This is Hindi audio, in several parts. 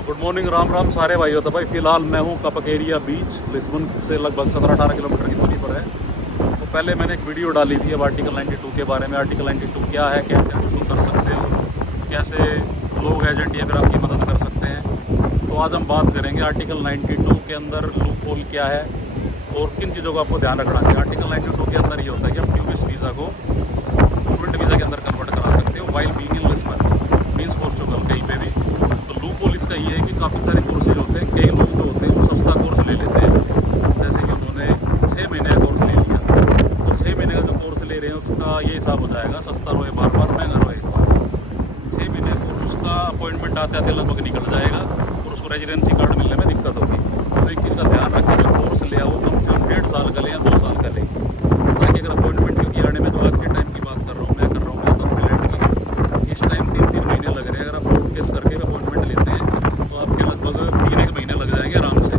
गुड मॉर्निंग, राम राम सारे भाइयों। तो भाई फ़िलहाल मैं हूँ कपकेरिया बीच, लिस्बन से लगभग 17-18 किलोमीटर की दूरी पर है। तो पहले मैंने एक वीडियो डाली थी अब आर्टिकल 92 के बारे में। आर्टिकल 92 क्या है, कैसे आप उसको कर सकते हो, कैसे लोग एजेंट या फिर आपकी मदद कर सकते हैं। तो आज हम बात करेंगे आर्टिकल 92 के अंदर लूप होल क्या है और किन चीज़ों का आपको ध्यान रखना चाहिए। आर्टिकल 92 के अंदर ये होता है कि आप टूरिस्ट वीज़ा को स्टूडेंट वीज़ा के अंदर कन्वर्ट करा सकते हो while being in Lisbon means Portugal कहीं पे भी। तो लूप होल इसका ये है कि काफ़ी सारे कोर्सेज होते हैं, कई लोग जो होते हैं वो सस्ता कोर्स ले लेते हैं। जैसे कि उन्होंने 6 महीने का कोर्स ले लिया, तो 6 महीने का जो कोर्स ले रहे हैं उसका ये हिसाब हो जाएगा, सस्ता रोए बार बार, महंगा रोए एक बार। 6 महीने कोर्स उसका अपॉइंटमेंट आते आते लगभग निकल जाएगा और उसको रेजिडेंसी कार्ड मिलने में दिक्कत होगी। तो एक चीज़ का ध्यान रखें, जो कोर्स लिया वो कम से कम 1.5 साल का ले या 2 साल का ले, ताकि अगर अपॉइंटमेंट क्योंकि आने में जो आज के टाइम की बात कर रहा हूँ, मैं कर रहा हूँ बात अपने लैंड की, इस टाइम 3-3 महीने लग रहे हैं। अगर आप कोर्ट केस करके अपॉइंटमेंट लेते हैं तो आपके लगभग 3-1 महीने लग जाएंगे आराम से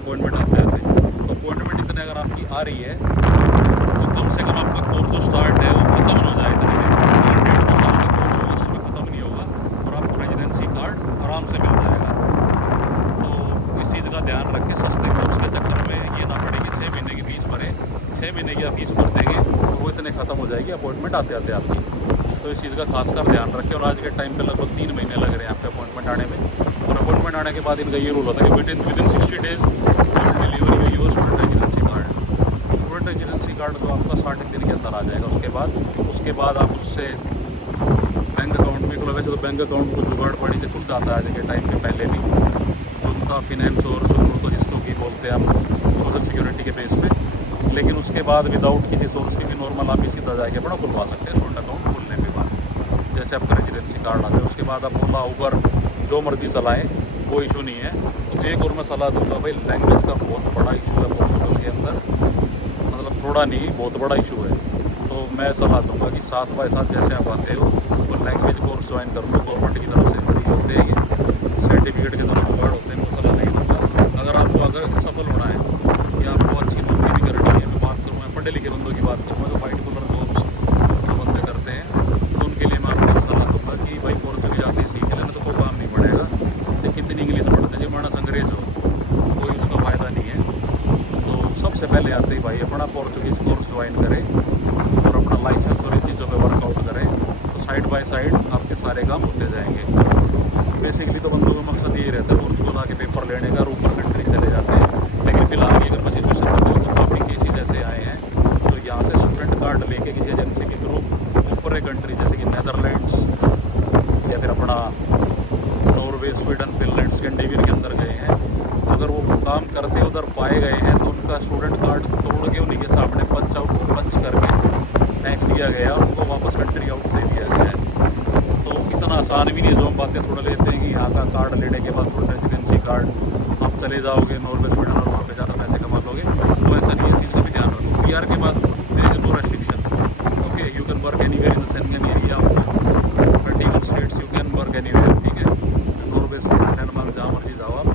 अपॉइंटमेंट आते आते। तो अपॉइंटमेंट इतने अगर आपकी आ रही है तो कम से कम आपका कोर्स जो स्टार्ट है वो खत्म हो जाए इतने में। अगर 1.5-2 साल का कोर्स होगा तो उसमें ख़त्म नहीं होगा और आपको रेजिडेंसी कार्ड आराम से मिल जाएगा। तो इस चीज़ का ध्यान रखें, सस्ते कोर्स के चक्कर में ये ना पड़े कि 6 महीने की फ़ीस भरें, 6 महीने की आप फीस भर देंगे और वो इतने ख़त्म हो जाएगी अपॉइंटमेंट आते आते आपकी। तो इस चीज़ का खासकर ध्यान रखें। और आज के टाइम पे लगभग 3 महीने लग रहे हैं आपके अपॉइंटमेंट आने में। और अपॉइंटमेंट आने के बाद इनका ये रूल होता है कि within 60 days delivery your student residency card. तो स्टूडेंट रेजिडेंसी कार्ड तो आपका 60 दिन के अंदर आ जाएगा। उसके बाद आप उससे बैंक अकाउंट भी खुला, वैसे तो बैंक अकाउंट को जुगाड़ पड़ी से खुल जाता है आज के टाइम पे, पहले भी तो उनका फिनेंस और सुकून तो जिसको की बोलते हैं हम सोशल सिक्योरिटी के बेस पे। लेकिन उसके बाद विदाउट किसी सोर्स के भी नॉर्मल आप ही सीधा जाके अपना खुलवा सकते हैं स्टूडेंट अकाउंट खुलने के बाद। जैसे आपका रेजिडेंसी कार्ड आ जाए उसके बाद आप ओला उबर जो मर्जी चलाएं, कोई इशू नहीं है। तो एक और मैं सलाह दूँगा भाई, लैंग्वेज का बहुत बड़ा इशू है पोर्चुगल के अंदर, मतलब थोड़ा नहीं बहुत बड़ा इशू है। तो मैं सलाह दूँगा कि 7 बाय 7 जैसे आप आते हो तो लैंग्वेज कोर्स ज्वाइन कर लो, गवर्नमेंट की तरफ से फ्री होते हैं ये, सर्टिफिकेट के तरफ जुगाड़ होते हैं, वो सलाह नहीं दूँगा। अगर आपको अगर सफल होना है कि आपको अच्छी नौकरी भी करनी है, मैं बात करूँ, मैं पढ़े लिखे बंदों की बात करूँ, जो वाइट कलर जॉब्स जो बंदे करते हैं, तो उनके लिए मैं आपको सलाह दूँगा कि भाई पोर्चुगीज आते ही सीख लेना तो कोई काम नहीं पड़ेगा। तो कितनी इंग्लिश पढ़ते जो मानस अंग्रेज हो, कोई उसका फ़ायदा नहीं है। तो सबसे पहले आते ही भाई अपना पोर्चुगीज़ कोर्स ज्वाइन करें और अपना लाइसेंस और इन चीज़ों पर वर्कआउट करें, तो साइड बाय साइड आपके सारे काम होते जाएंगे। बेसिकली तो बंदों का मकसद यही रहता है पोर्चुगल आके पेपर लेने का और ऊपर कंट्री चले जाते हैं। लेकिन फिलहाल की अगर मैं सिचुएशन बताऊँ तो काफ़ी केसेज ऐसे आए हैं तो यहाँ से स्टूडेंट कार्ड लेके किसी एजेंसी के थ्रू ऊपर कंट्री जैसे कि नेदरलैंड्स या फिर अपना नॉर्वे, स्वीडन, फिनलैंड, स्कैंडिनेवियन के अंदर गए हैं। अगर वो काम करते उधर पाए गए हैं तो उनका स्टूडेंट कार्ड तोड़ के उन्हीं के सामने पंच करके फेंक दिया गया और उनको वापस कंट्री आउट दे दिया गया है। तो इतना आसान भी नहीं है जो हम बातें थोड़ा लेते हैं कि यहाँ का कार्ड लेने के बाद फुल रेजिडेंसी कार्ड आप चले जाओगे नॉर्वे, स्वीडन और वहाँ पे ज़्यादा पैसे कमा लोगे, तो ऐसा नहीं है। इस चीज़ का भी ध्यान रखो। PR के बाद there is no restriction, okay, you can work anywhere in the Schengen area of 31 states, you can work anywhere, ठीक है, नॉर्वे, स्वीडन, डेनमार्क, जहाँ मर्जी जाओ आप।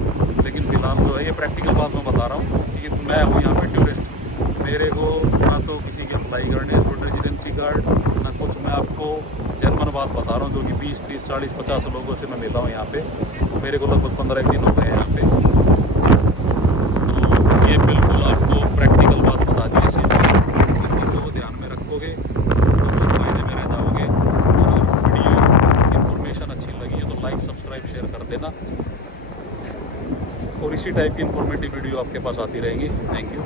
लेकिन फिलहाल जो है ये प्रैक्टिकल बात मैं बता रहा हूँ कि मैं हूँ यहाँ पे टूरिस्ट, मेरे को ना तो किसी की अप्लाई करनी है फुल रेजिडेंसी कार्ड ना कुछ। मैं आपको जर्मन बात बता रहा हूँ जो कि 20, 30, 40, 50 लोगों से मैं मिला हूँ यहाँ पे। मेरे को लगभग 15 दिन हो गए हैं यहाँ पे। तो ये बिल्कुल आपको प्रैक्टिकल बात बता दी इस चीज़ की। इन चीज़ों को ध्यान में रखोगे तो बहुत फ़ायदे में रह जाओगे। और अगर वीडियो इन्फॉर्मेशन अच्छी लगी है तो लाइक, सब्सक्राइब, शेयर कर देना और इसी टाइप की इन्फॉर्मेटिव वीडियो आपके पास आती रहेंगी। Thank you.